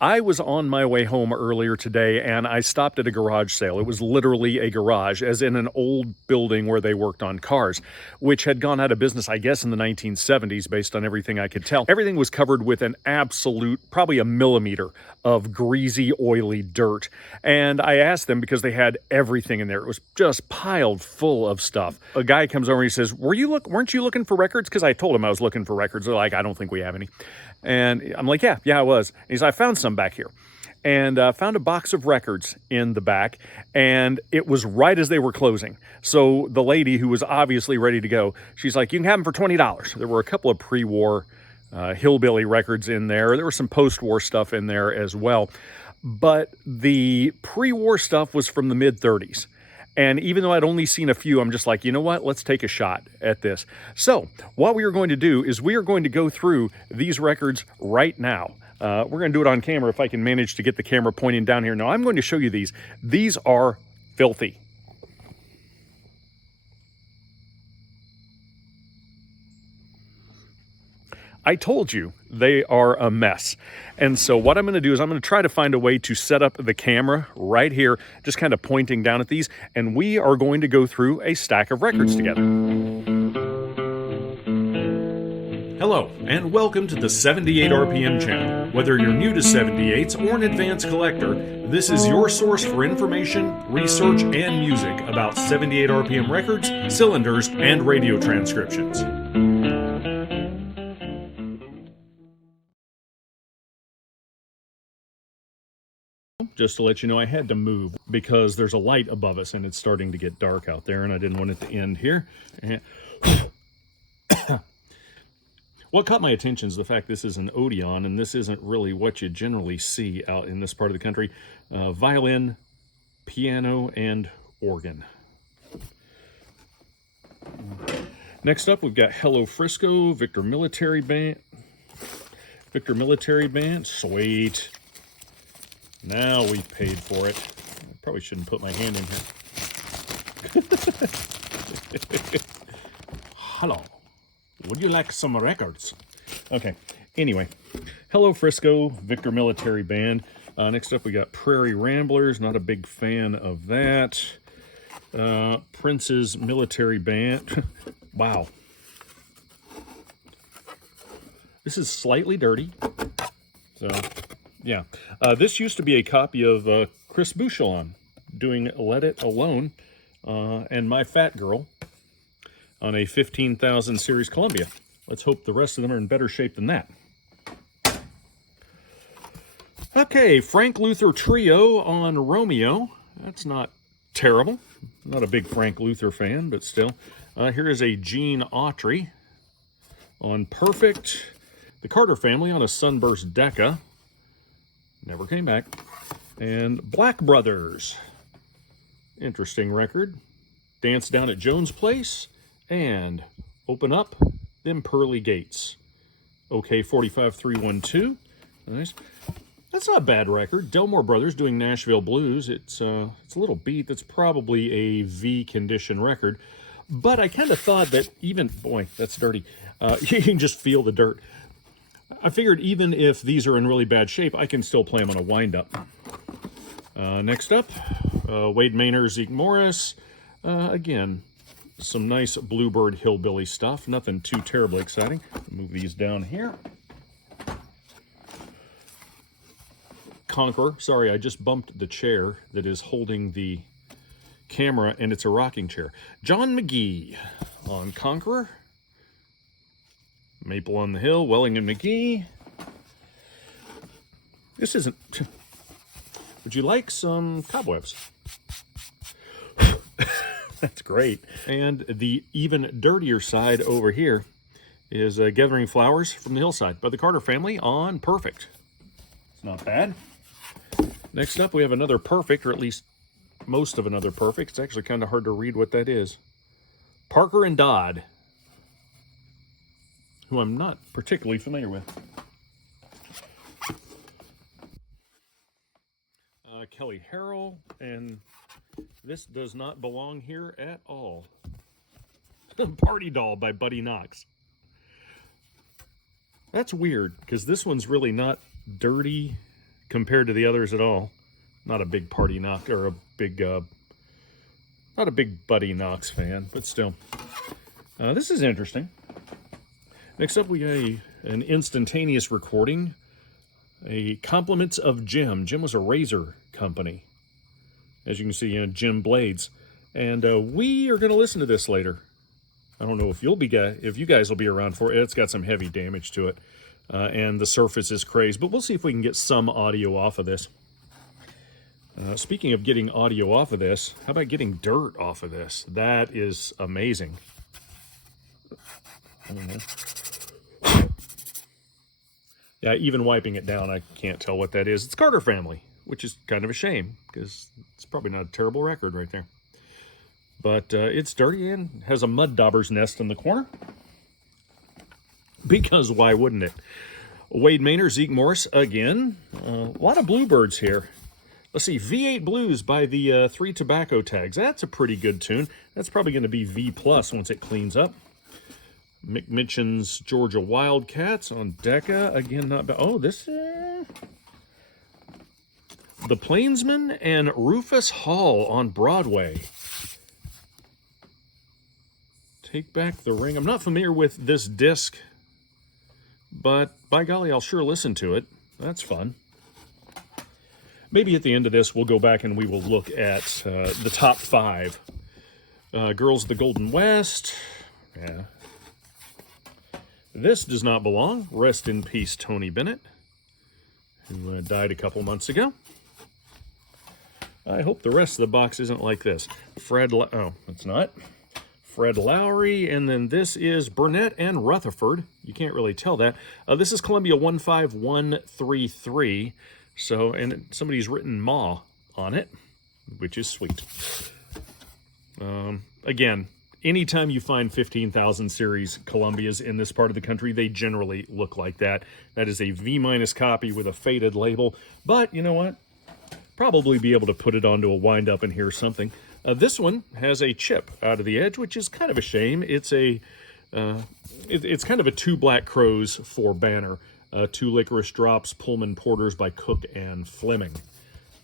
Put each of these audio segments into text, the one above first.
I was on my way home earlier today and I stopped at a garage sale. It was literally a garage, as in an old building where they worked on cars, which had gone out of business, I guess, in the 1970s, based on everything I could tell. Everything was covered with an absolute, probably a millimeter of greasy, oily dirt. And I asked them because they had everything in there. It was just piled full of stuff. A guy comes over and he says, weren't you looking for records? Because I told him I was looking for records. They're like, I don't think we have any. And I'm like, yeah, I was. And he's like, I found some back here. And found a box of records in the back, and it was right as they were closing. So the lady, who was obviously ready to go, she's like, you can have them for $20. There were a couple of pre-war hillbilly records in there. There was some post-war stuff in there as well. But the pre-war stuff was from the mid-30s. And even though I'd only seen a few, I'm just like, you know what? Let's take a shot at this. So what we are going to do is we are going to go through these records right now. We're going to do it on camera if I can manage to get the camera pointing down here. Now, I'm going to show you these. These are filthy. I told you they are a mess. And so what I'm going to do is I'm going to try to find a way to set up the camera right here, just kind of pointing down at these, and we are going to go through a stack of records together. Hello, and welcome to the 78 RPM channel. Whether you're new to 78s or an advanced collector, this is your source for information, research, and music about 78 RPM records, cylinders, and radio transcriptions. Just to let you know, I had to move because there's a light above us and it's starting to get dark out there, and I didn't want it to end here. What caught my attention is the fact this is an Odeon, and this isn't really what you generally see out in this part of the country. Violin, piano, and organ. Next up, we've got Hello Frisco, Victor Military Band. Sweet. Now we've paid for it. I probably shouldn't put my hand in here. Hello. Would you like some records? Okay. Anyway. Hello Frisco, Victor Military Band. Next up we got Prairie Ramblers. Not a big fan of that. Prince's Military Band. Wow. This is slightly dirty. So... yeah, this used to be a copy of Chris Bouchelon doing Let It Alone and My Fat Girl on a 15,000 series Columbia. Let's hope the rest of them are in better shape than that. Okay, Frank Luther Trio on Romeo. That's not terrible. Not a big Frank Luther fan, but still. Here is a Gene Autry on Perfect. The Carter Family on a Sunburst Decca. Never came back. And Black Brothers. Interesting record. Dance Down at Jones Place. And Open Up Them Pearly Gates. OK 45312. Nice. That's not a bad record. Delmore Brothers doing Nashville Blues. It's a little beat. That's probably a V condition record. But I kind of thought that even... boy, that's dirty. You can just feel the dirt. I figured even if these are in really bad shape, I can still play them on a wind-up. Next up, Wade Maynard, Zeke Morris. Again, some nice Bluebird Hillbilly stuff. Nothing too terribly exciting. Move these down here. Conqueror. Sorry, I just bumped the chair that is holding the camera, and it's a rocking chair. John McGee on Conqueror. Maple on the Hill, Welling and McGee. This isn't... would you like some cobwebs? That's great. And the even dirtier side over here is Gathering Flowers from the Hillside by the Carter Family on Perfect. It's not bad. Next up, we have another Perfect, or at least most of another Perfect. It's actually kind of hard to read what that is. Parker and Dodd, who I'm not particularly familiar with. Kelly Harrell, and this does not belong here at all. Party Doll by Buddy Knox. That's weird, because this one's really not dirty. compared to the others at all. Not a big Party Knox, or a big, not a big Buddy Knox fan, but still. This is interesting. Next up, we got an instantaneous recording. A Compliments of Jim. Jim was a razor company. As you can see, Jim Blades. And we are going to listen to this later. I don't know if you guys will be around for it. It's got some heavy damage to it. And the surface is crazed. But we'll see if we can get some audio off of this. Speaking of getting audio off of this, how about getting dirt off of this? That is amazing. Yeah, even wiping it down, I can't tell what that is. It's Carter Family, which is kind of a shame, because it's probably not a terrible record right there. But it's dirty and has a mud dauber's nest in the corner. Because why wouldn't it? Wade Maynard, Zeke Morris again. A lot of bluebirds here. Let's see, V8 Blues by the Three Tobacco Tags. That's a pretty good tune. That's probably going to be V+ once it cleans up. Mick Mitchen's Georgia Wildcats on Decca. Again, not bad. Oh, this is... The Plainsman and Rufus Hall on Broadway. Take Back the Ring. I'm not familiar with this disc, but by golly, I'll sure listen to it. That's fun. Maybe at the end of this, we'll go back and we will look at the top 5. Girls of the Golden West. Yeah. This Does Not Belong. Rest in peace, Tony Bennett, who died a couple months ago. I hope the rest of the box isn't like this. Oh, it's not. Fred Lowry, and then this is Burnett and Rutherford. You can't really tell that. This is Columbia 15133. So, and somebody's written Ma on it, which is sweet. Again, anytime you find 15,000 series Columbias in this part of the country, they generally look like that. That is a V- copy with a faded label. But you know what? Probably be able to put it onto a wind-up and hear something. This one has a chip out of the edge, which is kind of a shame. It's it's kind of a 2 Black Crows for Banner. 2 Licorice Drops, Pullman Porters by Cook and Fleming.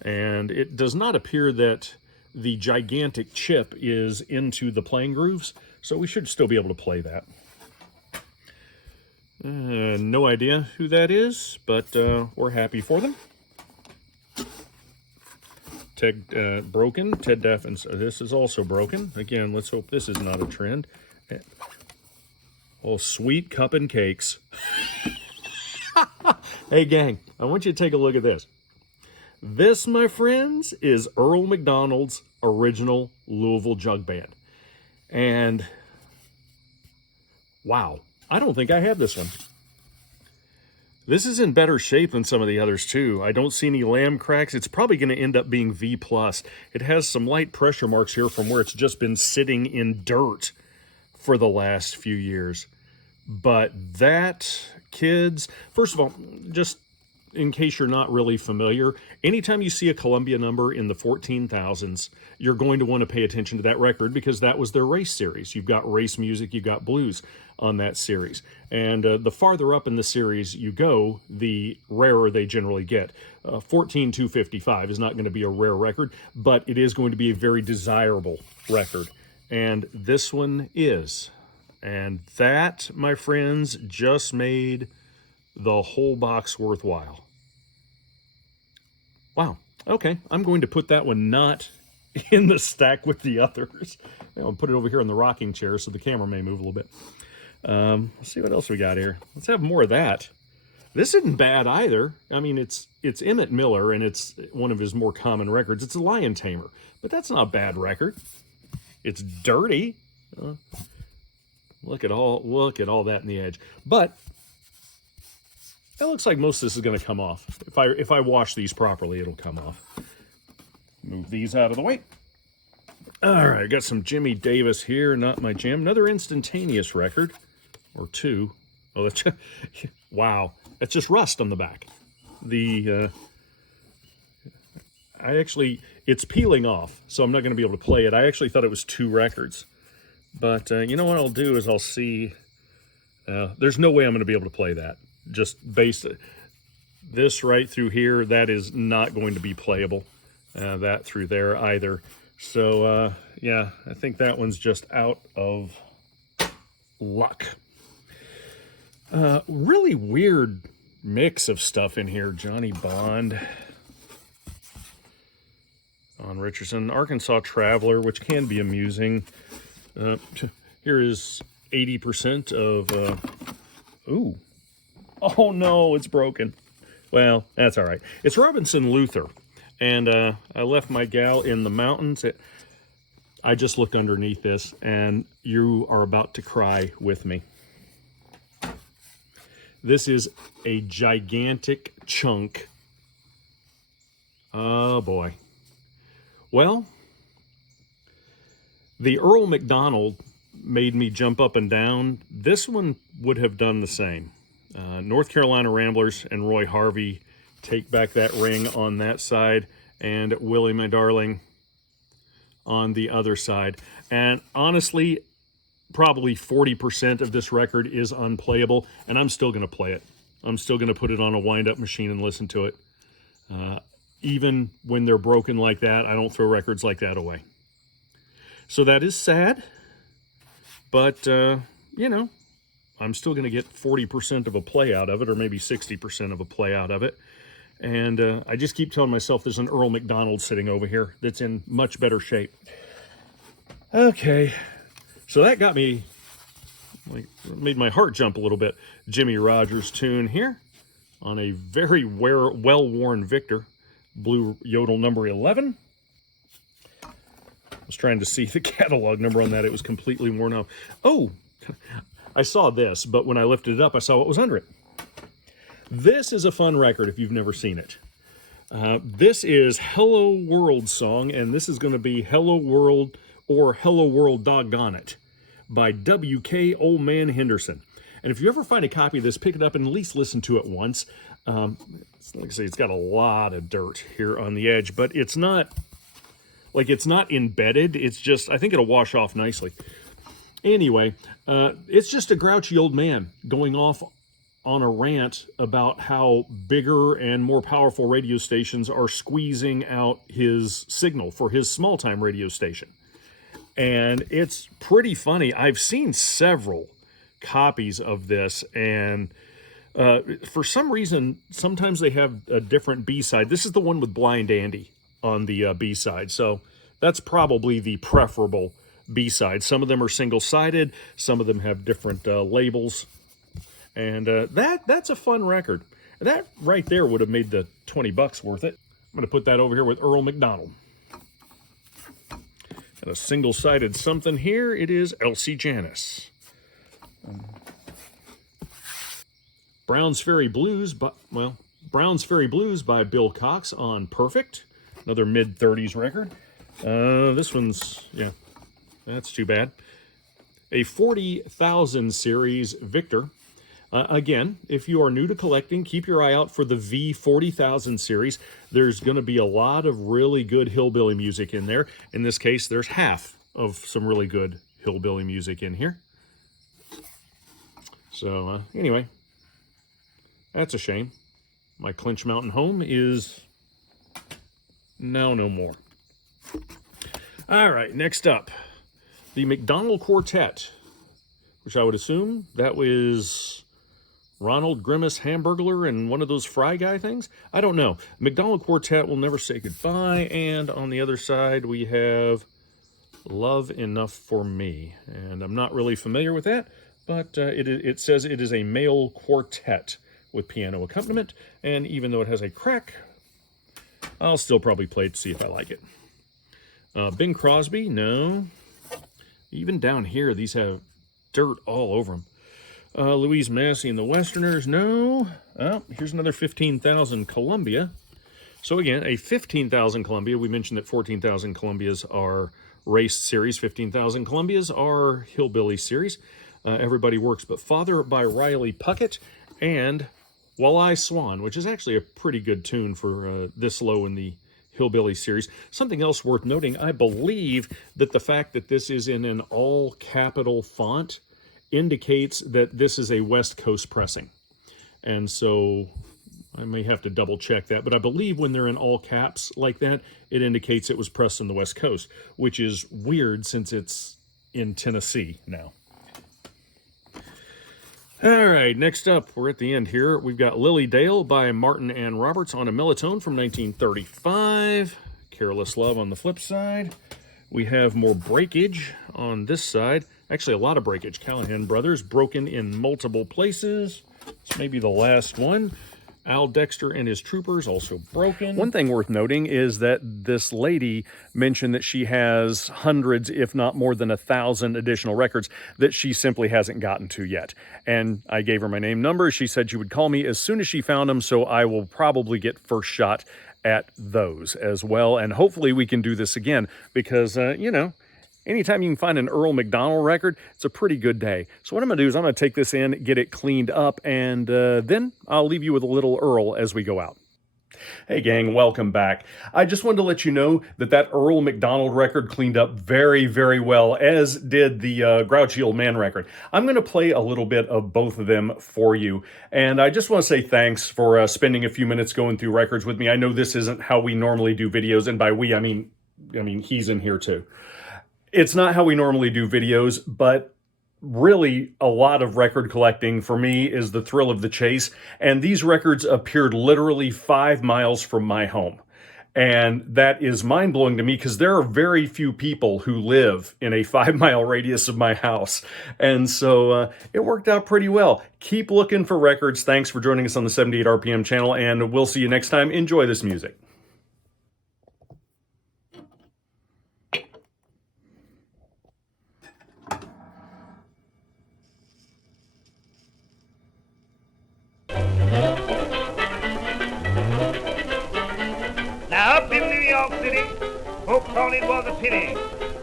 And it does not appear that the gigantic chip is into the playing grooves, so we should still be able to play that. No idea who that is, but we're happy for them. Broken, Ted Duff, and this is also broken. Again, let's hope this is not a trend. Oh, Sweet Cup and Cakes. Hey, gang, I want you to take a look at this. This, my friends, is Earl McDonald's original Louisville Jug Band. And, wow, I don't think I have this one. This is in better shape than some of the others, too. I don't see any lamb cracks. It's probably going to end up being V+. It has some light pressure marks here from where it's just been sitting in dirt for the last few years. But that, kids, first of all, just in case you're not really familiar, anytime you see a Columbia number in the 14,000s, you're going to want to pay attention to that record because that was their race series. You've got race music, you've got blues on that series. And the farther up in the series you go, the rarer they generally get. 14,255 is not going to be a rare record, but it is going to be a very desirable record. And this one is. And that, my friends, just made the whole box worthwhile. Wow. Okay, I'm going to put that one not in the stack with the others. I'll put it over here in the rocking chair so the camera may move a little bit. Let's see what else we got here. Let's have more of that. This isn't bad either. I mean, it's Emmett Miller, and it's one of his more common records. It's a Lion Tamer, but that's not a bad record. It's dirty. Look at all that in the edge. But it looks like most of this is going to come off. If I wash these properly, it'll come off. Move these out of the way. All right, got some Jimmy Davis here, Not My Jam. Another instantaneous record, or two. Oh, that's wow. That's just rust on the back. It's peeling off, so I'm not going to be able to play it. I actually thought it was 2 records. But you know what I'll do is I'll see. There's no way I'm going to be able to play that. Just This right through here, that is not going to be playable. That through there either. So, yeah, I think that one's just out of luck. Really weird mix of stuff in here. Johnny Bond, on Richardson, Arkansas Traveler, which can be amusing. Here is 80% of, ooh. Oh no, it's broken. Well, that's all right. It's Robinson Luther. And I left my gal in the mountains. I just looked underneath this, and you are about to cry with me. This is a gigantic chunk. Oh, boy. Well, the Earl McDonald made me jump up and down. This one would have done the same. North Carolina Ramblers and Roy Harvey take back that ring on that side, and Willie, my darling, on the other side. And honestly, probably 40% of this record is unplayable, and I'm still going to play it. I'm still going to put it on a wind-up machine and listen to it. Even when they're broken like that, I don't throw records like that away. So that is sad, but, you know, I'm still going to get 40% of a play out of it, or maybe 60% of a play out of it. And I just keep telling myself there's an Earl McDonald sitting over here that's in much better shape. Okay, so that got me, like, made my heart jump a little bit. Jimmy Rogers tune here on a very well-worn Victor, Blue Yodel number 11. I was trying to see the catalog number on that. It was completely worn out. Oh, I saw this, but when I lifted it up, I saw what was under it. This is a fun record if you've never seen it. This is Hello World song, and this is going to be Hello World or Hello World Doggone It by W.K. Old Man Henderson. And if you ever find a copy of this, pick it up and at least listen to it once. Like I say, it's got a lot of dirt here on the edge, but it's not, like, it's not embedded. It's just, I think it'll wash off nicely. Anyway, it's just a grouchy old man going off on a rant about how bigger and more powerful radio stations are squeezing out his signal for his small-time radio station. And it's pretty funny. I've seen several copies of this, and for some reason, sometimes they have a different B-side. This is the one with Blind Andy on the B-side, so that's probably the preferable B-side. Some of them are single-sided, some of them have different labels, and that's a fun record. That right there would have made the $20 worth it. I'm going to put that over here with Earl McDonald. And a single-sided something here, it is Elsie Janis. Browns Ferry Blues by Bill Cox on Perfect. Another mid-30s record. This one's, yeah, that's too bad. A 40,000 series Victor. Again, if you are new to collecting, keep your eye out for the V40,000 series. There's going to be a lot of really good hillbilly music in there. In this case, there's half of some really good hillbilly music in here. So, anyway, that's a shame. My Clinch Mountain home is now no more. All right, next up, the McDonald Quartet, which I would assume that was Ronald Grimace Hamburglar and one of those Fry Guy things? I don't know. McDonald Quartet will never say goodbye, and on the other side we have Love Enough for Me, and I'm not really familiar with that, but it says it is a male quartet with piano accompaniment, and even though it has a crack, I'll still probably play it to see if I like it. Bing Crosby, no. Even down here, these have dirt all over them. Louise Massey and the Westerners, no. Oh, here's another 15,000 Columbia. So again, a 15,000 Columbia. We mentioned that 14,000 Columbias are race series. 15,000 Columbias are hillbilly series. Everybody Works But Father by Riley Puckett. And While I Swan, which is actually a pretty good tune for this low in the hillbilly series. Something else worth noting, I believe that the fact that this is in an all-capital font indicates that this is a West Coast pressing. And so I may have to double check that, but I believe when they're in all caps like that, it indicates it was pressed on the West Coast, which is weird since it's in Tennessee now. All right, next up, we're at the end here. We've got Lily Dale by Martin and Roberts on a Melotone from 1935. Careless Love on the flip side. We have more breakage on this side. Actually, a lot of breakage. Callahan Brothers, Broken in Multiple Places. This may be the last one. Al Dexter and His Troopers, also broken. One thing worth noting is that this lady mentioned that she has hundreds, if not more than 1,000 additional records that she simply hasn't gotten to yet. And I gave her my name, number. She said she would call me as soon as she found them, so I will probably get first shot at those as well. And hopefully we can do this again because, anytime you can find an Earl McDonald record, it's a pretty good day. So what I'm going to do is I'm going to take this in, get it cleaned up, and then I'll leave you with a little Earl as we go out. Hey gang, welcome back. I just wanted to let you know that Earl McDonald record cleaned up very, very well, as did the Grouchy Old Man record. I'm going to play a little bit of both of them for you, and I just want to say thanks for spending a few minutes going through records with me. I know this isn't how we normally do videos, and by we, I mean he's in here too. It's not how we normally do videos, but really a lot of record collecting for me is the thrill of the chase. And these records appeared literally 5 miles from my home. And that is mind-blowing to me because there are very few people who live in a 5-mile radius of my house. And so it worked out pretty well. Keep looking for records. Thanks for joining us on the 78 RPM channel, and we'll see you next time. Enjoy this music. Now up in New York City, folks thought it was a pity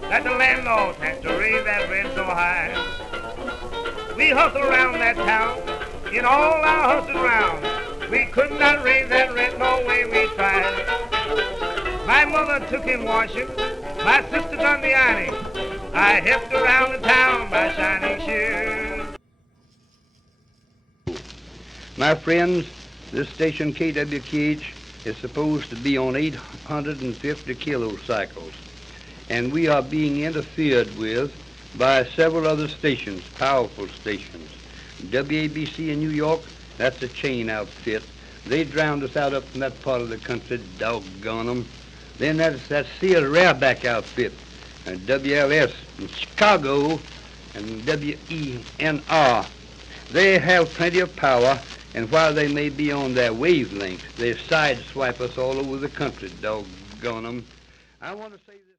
that the landlords had to raise that rent so high. We hustled around that town in all our hustle round. We could not raise that rent no way we tried. My mother took in washing, my sister done the ironing. I helped around the town by shining shoes. My friends, this station KWKH is supposed to be on 850 kilocycles, and we are being interfered with by several other stations, powerful stations. WABC in New York, that's a chain outfit. They drowned us out up in that part of the country, doggone them. Then that's that Seal Rareback outfit, and WLS in Chicago, and WENR. They have plenty of power, and while they may be on their wavelength, they sideswipe us all over the country, doggone them. I want to say this.